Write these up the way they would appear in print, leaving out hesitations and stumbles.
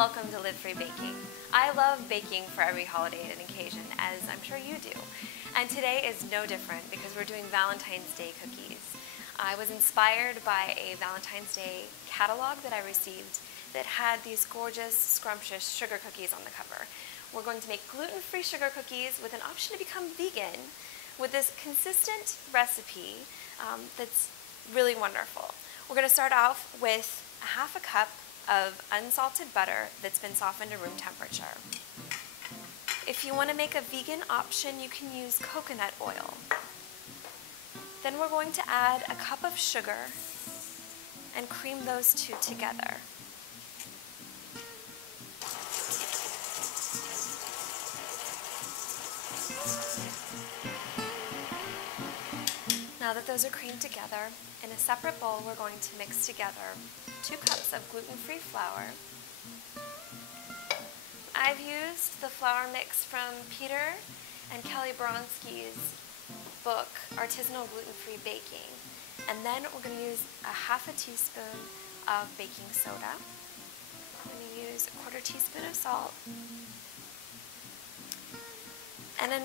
welcome to Live Free Baking. I love baking for every holiday and occasion, as I'm sure you do. And today is no different because we're doing Valentine's Day cookies. I was inspired by a Valentine's Day catalog that I received that had these gorgeous, scrumptious sugar cookies on the cover. We're going to make gluten-free sugar cookies with an option to become vegan with this consistent recipe that's really wonderful. We're going to start off with a half a cup of unsalted butter that's been softened to room temperature. If you want to make a vegan option, you can use coconut oil. Then we're going to add a cup of sugar and cream those two together. Now that those are creamed together, in a separate bowl we're going to mix together 2 cups of gluten-free flour. I've used the flour mix from Peter and Kelly Bronski's book, Artisanal Gluten-Free Baking. And then we're going to use a half a teaspoon of baking soda. I'm going to use a 1/4 teaspoon of salt. And in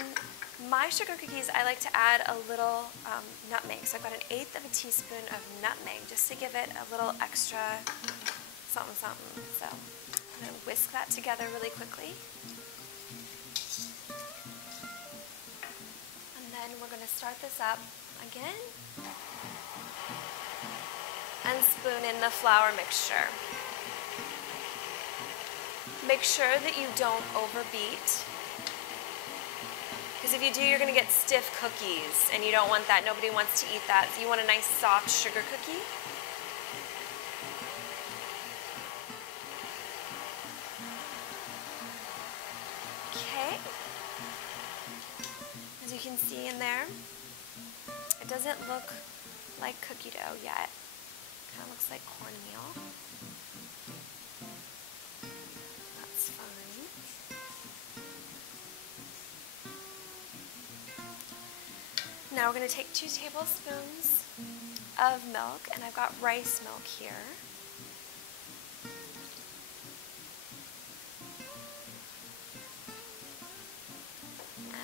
my sugar cookies, I like to add a little nutmeg. So I've got 1/8 of a teaspoon of nutmeg just to give it a little extra something something. So I'm going to whisk that together really quickly. And then we're going to start this up again and spoon in the flour mixture. Make sure that you don't overbeat, because if you do, you're going to get stiff cookies, and you don't want that. Nobody wants to eat that. So you want a nice soft sugar cookie. Okay. As you can see in there, it doesn't look like cookie dough yet. It kind of looks like cornmeal. That's fine. Now we're going to take 2 tablespoons of milk, and I've got rice milk here.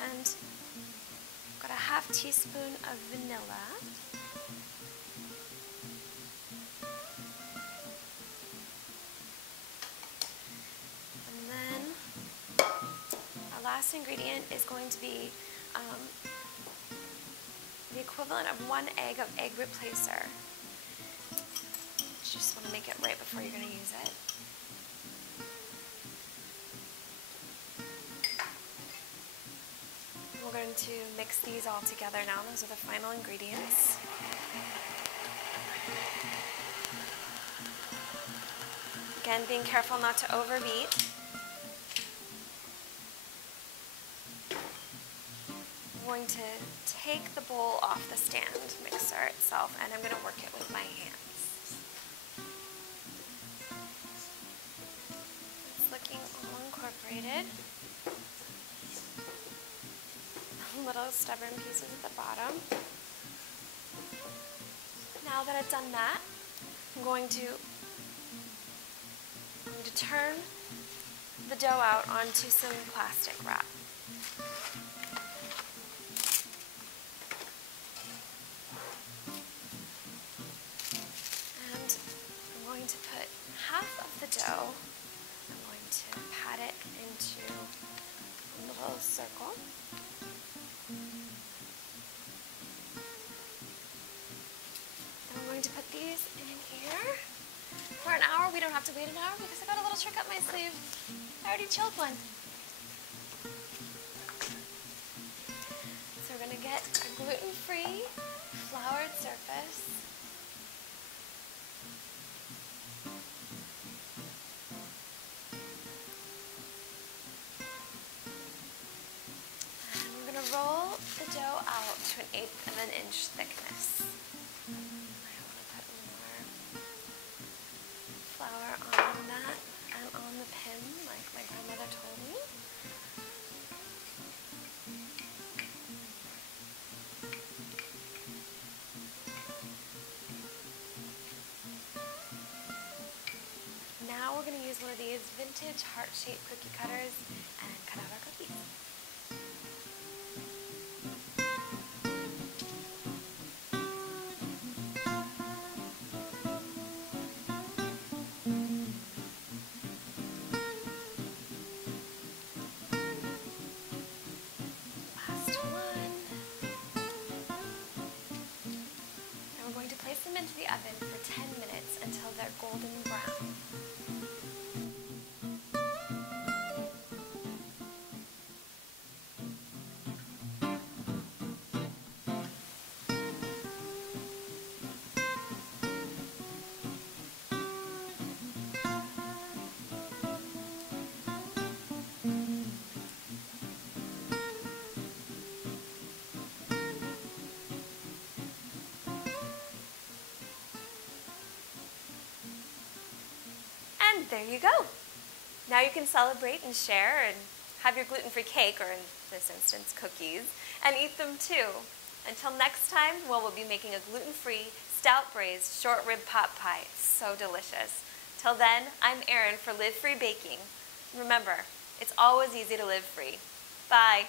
And I've got a half teaspoon of vanilla. And then our last ingredient is going to be the equivalent of 1 egg of egg replacer. You just want to make it right before you're going to use it. We're going to mix these all together now. Those are the final ingredients. Again, being careful not to overbeat. I'm going to take the bowl off the stand mixer itself, and I'm going to work it with my hands. It's looking all incorporated. Little stubborn pieces at the bottom. Now that I've done that, I'm going to turn the dough out onto some plastic wrap. To put half of the dough, I'm going to pat it into a little circle. And I'm going to put these in here for an hour. We don't have to wait an hour because I got a little trick up my sleeve. I already chilled one. So we're going to get a gluten-free floured surface. Roll the dough out to 1/8 of an inch thickness. I want to put more flour on that and on the pin, like my grandmother told me. Now we're going to use one of these vintage heart-shaped cookie cutters and cut out our cookies. Last one. And we're going to place them into the oven for 10 minutes until they're golden brown. And there you go. Now you can celebrate and share and have your gluten-free cake, or in this instance, cookies, and eat them too. Until next time, well, we'll be making a gluten-free, stout braised short rib pot pie. So delicious. Till then, I'm Erin for Live Free Baking. Remember, it's always easy to live free. Bye.